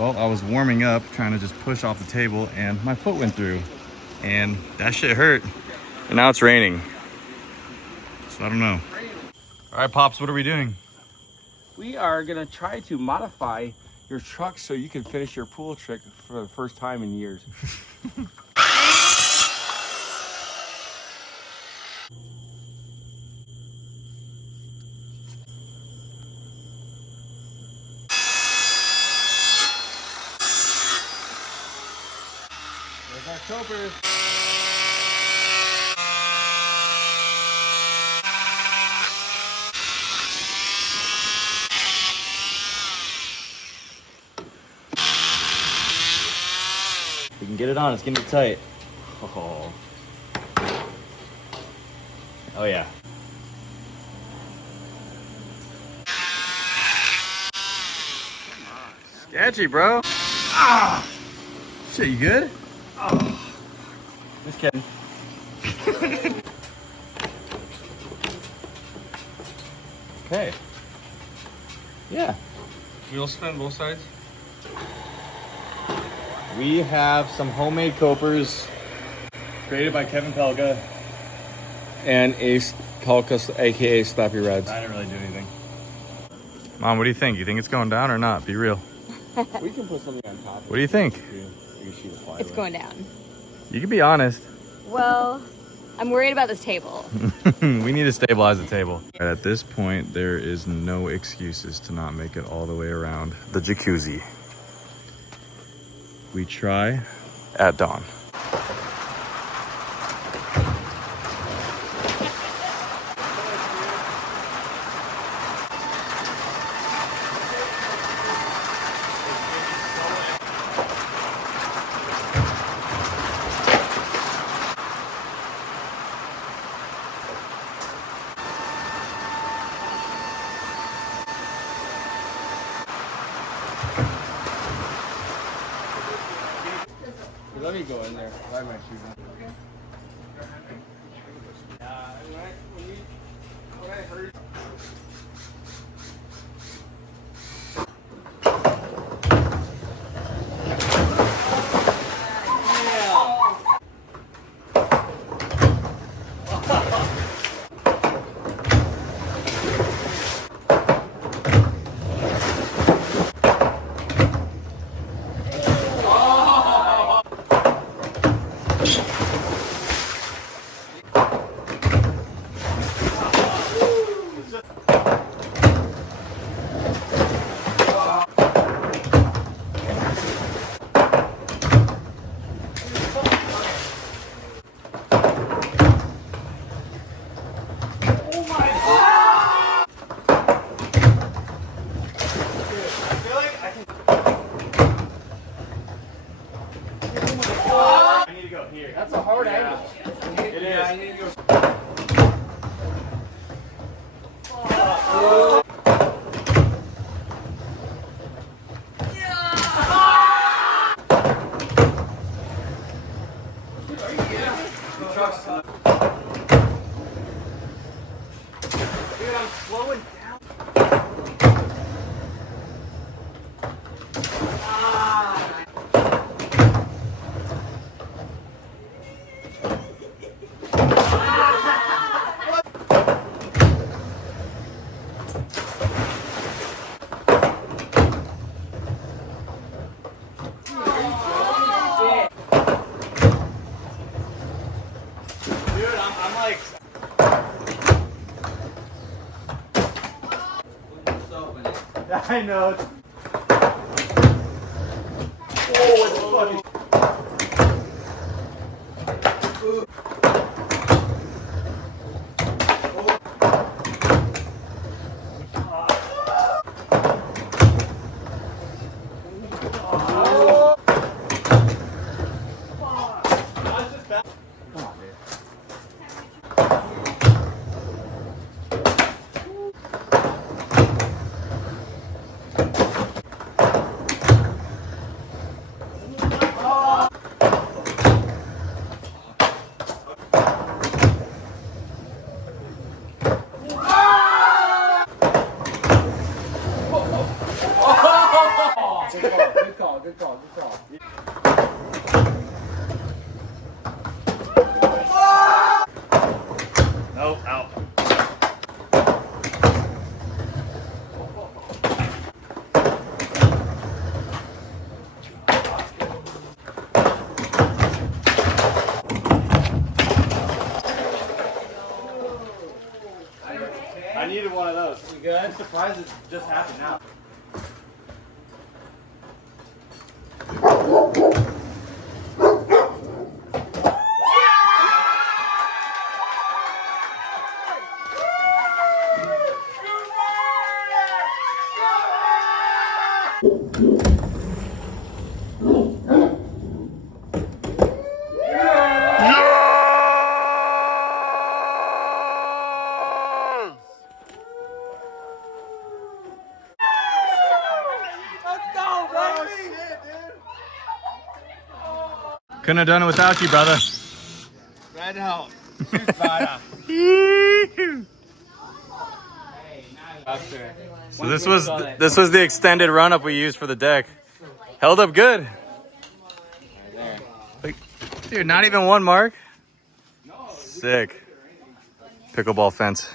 Well, I was warming up, trying to just push off the table, and my foot went through. And that shit hurt. And now it's raining. So I don't know. All right, Pops, what are we doing? We are gonna try to modify your truck so you can finish your pool trick for the first time in years. There's our copers. We can get it on, it's getting tight. Oh, oh yeah. Sketchy, bro. Ah! Shit, you good? Oh. Just kidding. Okay. Yeah. Wheel spin both sides. We have some homemade copers created by Kevin Pelka And Ace Pelka, aka Slappy Reds. I didn't really do anything. Mom, what do you think? You think it's going down or not? Be real. We can put something on top. What do you think? It's going down. You can be honest. Well, I'm worried about this table. We need to stabilize the table. At this point, there is no excuses to not make it all the way around the jacuzzi. We try at dawn. Let me go in there. Why am I shooting? When I heard. That's a hard angle. It is. I need to go. Dude, I'm slowing down. I'm like. I know. Oh, it's fucking. Good call. Nope, out. I needed one of those. You good? I'm surprised it just happened now. Couldn't have done it without you, brother. Red help. So this was the extended run up we used for the deck. Held up good. Like, dude, not even one mark. Sick. Pickleball fence.